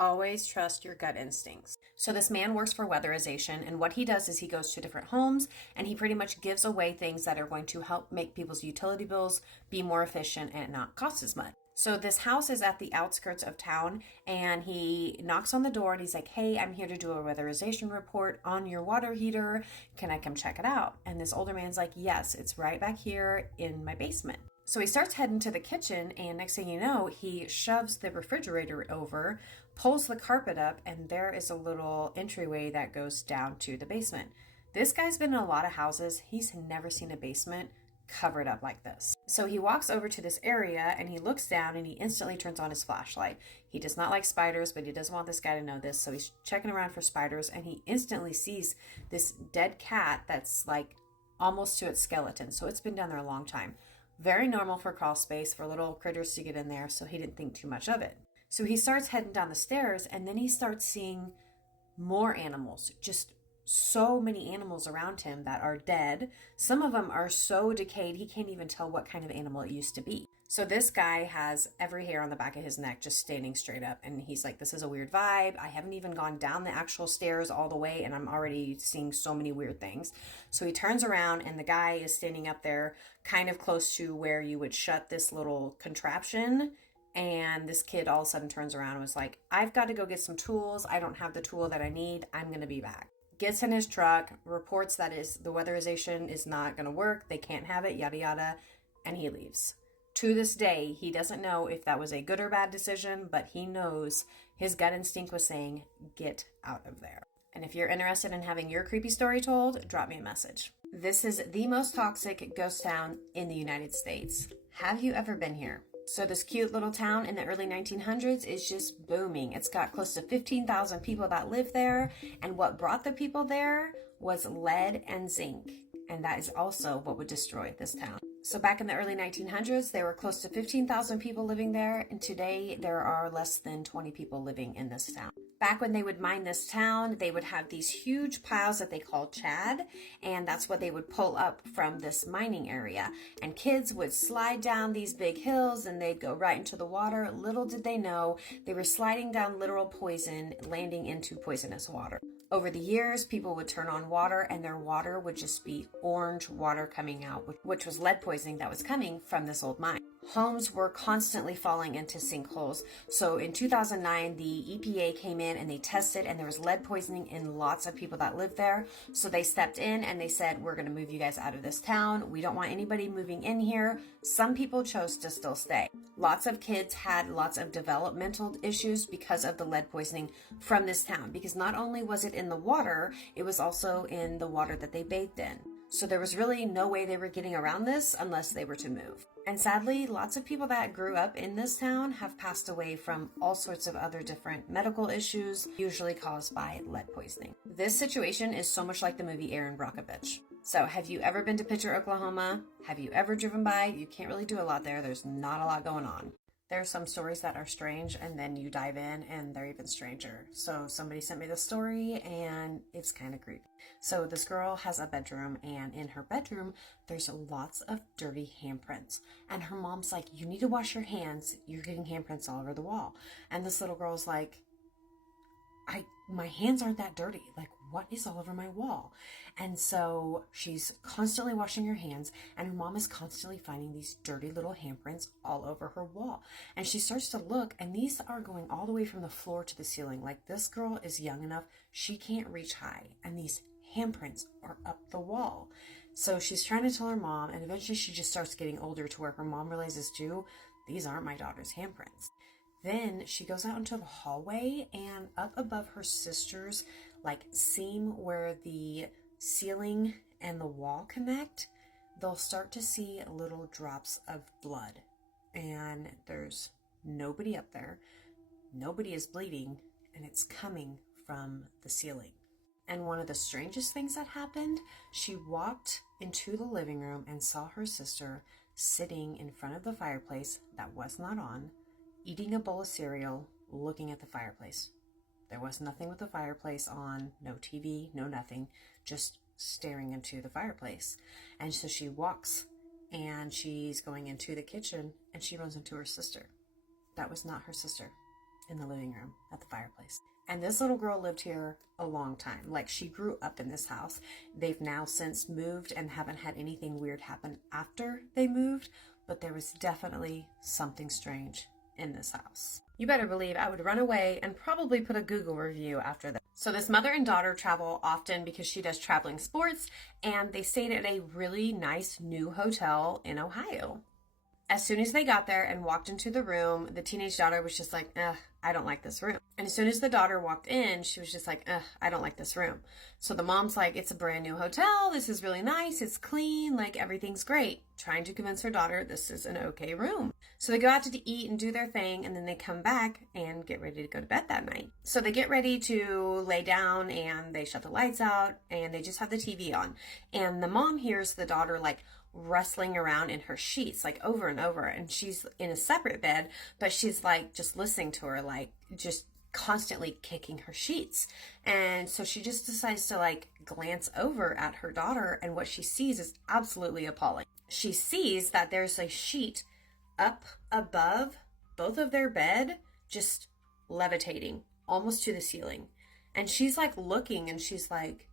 Always trust your gut instincts. So this man works for weatherization, and what he does is he goes to different homes and he pretty much gives away things that are going to help make people's utility bills be more efficient and not cost as much. So this house is at the outskirts of town, and he knocks on the door and he's like, "Hey, I'm here to do a weatherization report on your water heater. Can I come check it out?" And this older man's like, "Yes, it's right back here in my basement." So he starts heading to the kitchen, and next thing you know, he shoves the refrigerator over, pulls the carpet up, and there is a little entryway that goes down to the basement. This guy's been in a lot of houses. He's never seen a basement covered up like this. So he walks over to this area and he looks down and he instantly turns on his flashlight. He does not like spiders, but he doesn't want this guy to know this. So he's checking around for spiders, and he instantly sees this dead cat that's like almost to its skeleton. So it's been down there a long time. Very normal for crawl space for little critters to get in there, so he didn't think too much of it. So he starts heading down the stairs, and then he starts seeing more animals, just so many animals around him that are dead. Some of them are so decayed he can't even tell what kind of animal it used to be. So this guy has every hair on the back of his neck just standing straight up, and he's like, "This is a weird vibe. I haven't even gone down the actual stairs all the way and I'm already seeing so many weird things." So he turns around and the guy is standing up there kind of close to where you would shut this little contraption. And this kid all of a sudden turns around and was like, "I've got to go get some tools. I don't have the tool that I need. I'm going to be back." Gets in his truck, reports that the weatherization is not going to work. They can't have it, yada, yada. And he leaves. To this day, he doesn't know if that was a good or bad decision, but he knows his gut instinct was saying, "Get out of there." And if you're interested in having your creepy story told, drop me a message. This is the most toxic ghost town in the United States. Have you ever been here? So this cute little town in the early 1900s is just booming. It's got close to 15,000 people that live there. And what brought the people there was lead and zinc. And that is also what would destroy this town. So back in the early 1900s, there were close to 15,000 people living there. And today there are less than 20 people living in this town. Back when they would mine this town, they would have these huge piles that they called chad, and that's what they would pull up from this mining area. And kids would slide down these big hills and they'd go right into the water. Little did they know, they were sliding down literal poison, landing into poisonous water. Over the years, people would turn on water and their water would just be orange water coming out, which was lead poisoning that was coming from this old mine. Homes were constantly falling into sinkholes. So in 2009, the EPA came in and they tested, and there was lead poisoning in lots of people that lived there. So they stepped in and they said, "We're going to move you guys out of this town. We don't want anybody moving in here." Some people chose to still stay. Lots of kids had lots of developmental issues because of the lead poisoning from this town, because not only was it in the water, it was also in the water that they bathed in. So there was really no way they were getting around this unless they were to move. And sadly, lots of people that grew up in this town have passed away from all sorts of other different medical issues, usually caused by lead poisoning. This situation is so much like the movie Erin Brockovich. So have you ever been to Pitcher, Oklahoma? Have you ever driven by? You can't really do a lot there. There's not a lot going on. There are some stories that are strange, and then you dive in and they're even stranger. So somebody sent me this story and it's kind of creepy. So this girl has a bedroom, and in her bedroom, there's lots of dirty handprints. And her mom's like, "You need to wash your hands. You're getting handprints all over the wall." And this little girl's like, my hands aren't that dirty. Like, what is all over my wall? And so she's constantly washing her hands, and her mom is constantly finding these dirty little handprints all over her wall. And she starts to look, and these are going all the way from the floor to the ceiling. Like, this girl is young enough, she can't reach high, and these handprints are up the wall. So she's trying to tell her mom, and eventually she just starts getting older to where her mom realizes too, these aren't my daughter's handprints. Then she goes out into the hallway, and up above her sister's like seam where the ceiling and the wall connect, they'll start to see little drops of blood. And there's nobody up there. Nobody is bleeding, and it's coming from the ceiling. And one of the strangest things that happened, she walked into the living room and saw her sister sitting in front of the fireplace that was not on, eating a bowl of cereal, looking at the fireplace. There was nothing with the fireplace on, no TV, no nothing, just staring into the fireplace. And so she walks, and she's going into the kitchen, and she runs into her sister. That was not her sister. in the living room at the fireplace. And this little girl lived here a long time. Like, she grew up in this house. They've now since moved and haven't had anything weird happen after they moved, but there was definitely something strange in this house. You better believe I would run away and probably put a Google review after that. So this mother and daughter travel often because she does traveling sports, and they stayed at a really nice new hotel in Ohio. As soon as they got there and walked into the room, the teenage daughter was just like, I don't like this room. And as soon as the daughter walked in, she was just like, I don't like this room. So the mom's like, it's a brand new hotel. This is really nice. It's clean. Like, everything's great. Trying to convince her daughter this is an okay room. So they go out to eat and do their thing, and then they come back and get ready to go to bed that night. So they get ready to lay down, and they shut the lights out, and they just have the TV on. And the mom hears the daughter like wrestling around in her sheets like over and over, and she's in a separate bed, but she's like just listening to her, like just constantly kicking her sheets. And so she just decides to like glance over at her daughter, and what she sees is absolutely appalling. She sees that there's a sheet up above both of their bed, just levitating almost to the ceiling. And she's like looking, and she's like,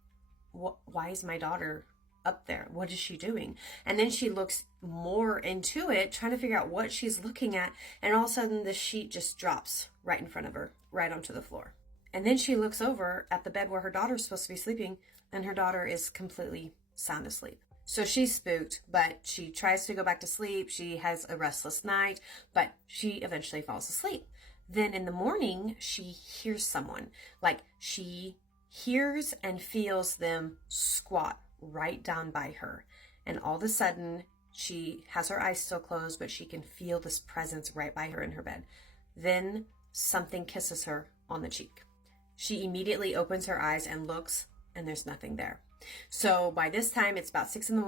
why is my daughter up there? What is she doing? And then she looks more into it, trying to figure out what she's looking at, and all of a sudden the sheet just drops right in front of her, right onto the floor. And then she looks over at the bed where her daughter's supposed to be sleeping, and her daughter is completely sound asleep. So she's spooked, but she tries to go back to sleep. She has a restless night, but she eventually falls asleep. Then in the morning, she hears someone. Like, she hears and feels them squat right down by her. And all of a sudden, she has her eyes still closed, but she can feel this presence right by her in her bed. Then something kisses her on the cheek. She immediately opens her eyes and looks, and there's nothing there. So by this time, it's about 6 a.m.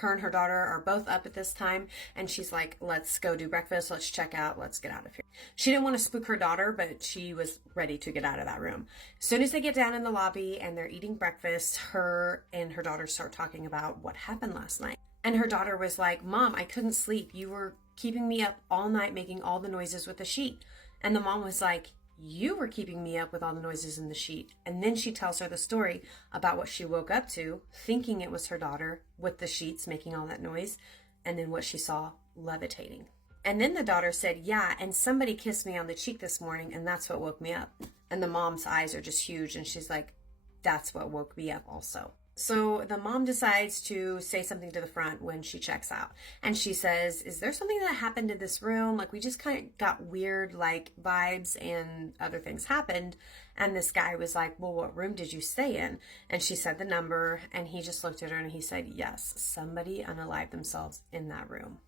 Her and her daughter are both up at this time, and she's like, let's go do breakfast. Let's check out. Let's get out of here. She didn't want to spook her daughter, but she was ready to get out of that room. As soon as they get down in the lobby and they're eating breakfast, her and her daughter start talking about what happened last night. And her daughter was like, Mom, I couldn't sleep. You were keeping me up all night making all the noises with the sheet. And the mom was like, you were keeping me up with all the noises in the sheet. And then she tells her the story about what she woke up to, thinking it was her daughter with the sheets making all that noise, and then what she saw levitating. And then the daughter said, yeah, and somebody kissed me on the cheek this morning, and that's what woke me up. And the mom's eyes are just huge, and she's like, that's what woke me up also. So the mom decides to say something to the front when she checks out. And she says, is there something that happened in this room? Like, we just kind of got weird, like, vibes, and other things happened. And this guy was like, well, what room did you stay in? And she said the number, and he just looked at her and he said, yes, somebody unalived themselves in that room.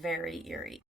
Very eerie.